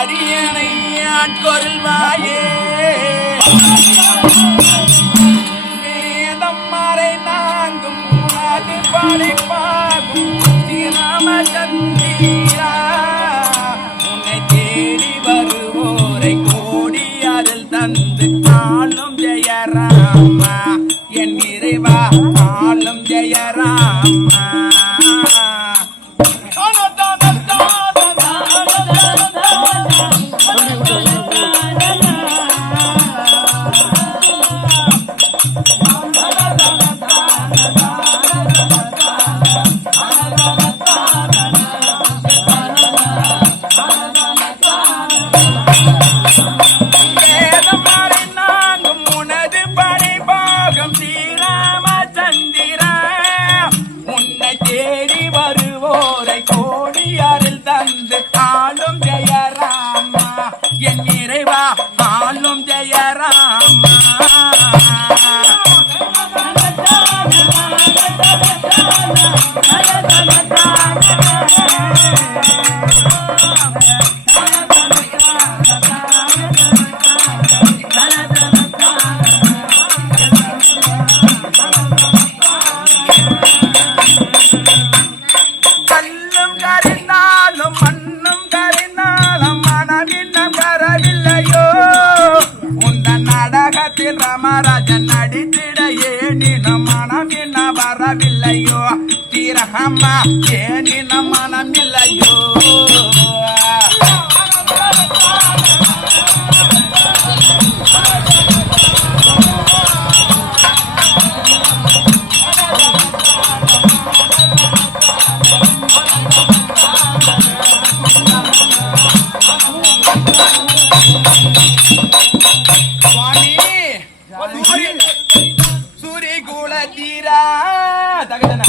அடியணையாட்கொருள் வாயே கரிந்தாலும் மண்ணும் கரிந்தாலும் மனமின்னம் கரவில்லையோ? மனம் இல்லையோ சூரிய குல தீரா. தகதனா